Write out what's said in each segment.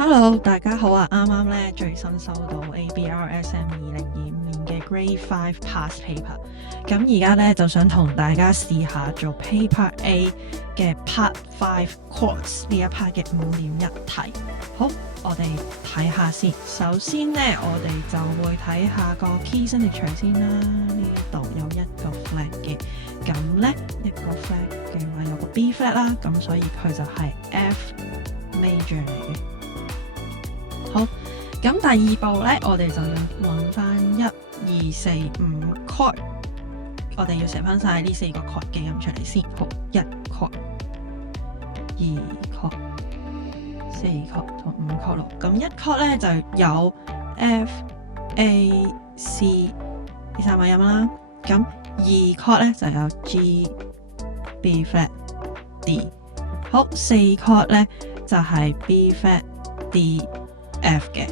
Hello，大家好啊！啱啱咧最新收到 ABRSM 2025年嘅 Grade 5 Past Paper，咁而家咧就想同大家試下做 Paper A 嘅 Part 5 Chords 呢一 part 嘅5.1題。好，我哋睇下先。首先咧，我哋就會睇下個 Key Signature 先啦。呢度有一個 flat 嘅，咁咧一個 flat 嘅話有個 B flat 啦，咁所以佢就係 F Major 嚟嘅。好，咁第二步咧，我哋就要揾翻1、2、4、5 chord， 我哋要寫翻晒呢4個 chord 嘅音出嚟先。好，1 chord、2 chord、4 chord 同5 chord 咯。咁1 chord 咧就有 F、A、C 呢3個音啦。咁2 chord 咧就有 G、B flat、D。好，4 chord 咧就係 B flat、D、F 嘅，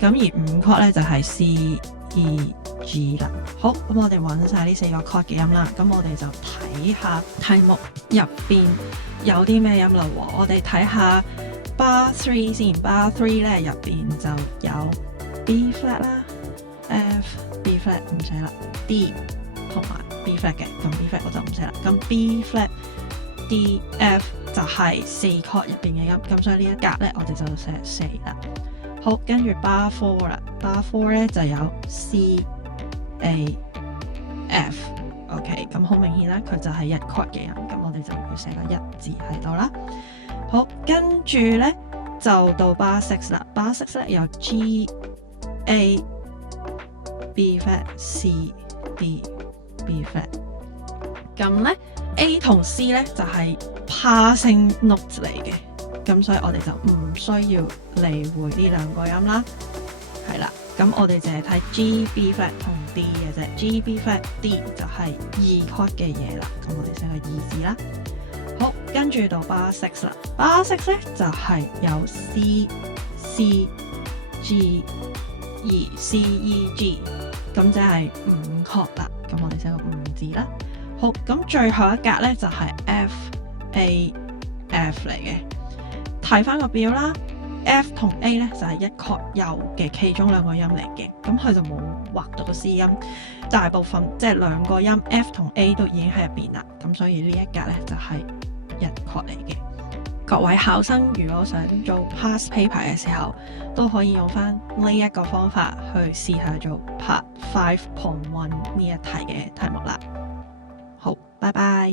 咁而5 chord 咧就係 C、E、G 啦。好，咁我哋揾晒呢4個 chord 嘅音啦，咁我哋就睇下題目入邊有啲咩音啦。我哋睇下 Bar 3先。Bar 3咧入邊就有 B flat 啦、F、B flat 唔寫啦、D 同埋 B flat 嘅，咁 B flat 我就唔寫啦。咁 B flat、D、F 就係4 chord 入邊嘅音，咁所以呢一格咧我哋就寫4啦。好，跟住 Bar 4啦。Bar 4咧就有 C、A、F。OK， 咁好明顯啦，佢就係1 chord 嘅音，咁我哋就會寫個1字喺度啦。好，跟住咧就到 Bar 6啦。Bar 6咧有 G、A、B flat、C、D、B flat。咁咧 A 同 C 咧就係 passing note 嚟嘅。咁所以我哋就唔需要理會呢兩個音啦，係啦。咁我哋淨係睇 G、B flat 同 D 嘅啫。G、B flat、D 就係2 chord 嘅嘢啦。咁我哋寫個2字啦。好，跟住到 Bar 6啦。Bar 6咧就係有 C、C、G、E、C、E、G， 咁即係5 chord 啦。咁我哋寫個5字啦。好，咁最後一格咧就係 F、A、F 嚟嘅。睇翻個表啦 ，F 同 A 咧就係1 chord 有嘅其中2個音嚟嘅，咁佢就冇畫到個 C 音，大部分即係2個音 F 同 A 都已經喺入邊啦，咁所以呢一格咧就係1 chord 嚟嘅。各位考生如果想做 past paper 嘅時候，都可以用翻呢一個方法去試下做 Part 5.1 呢一題嘅題目啦。好，拜拜。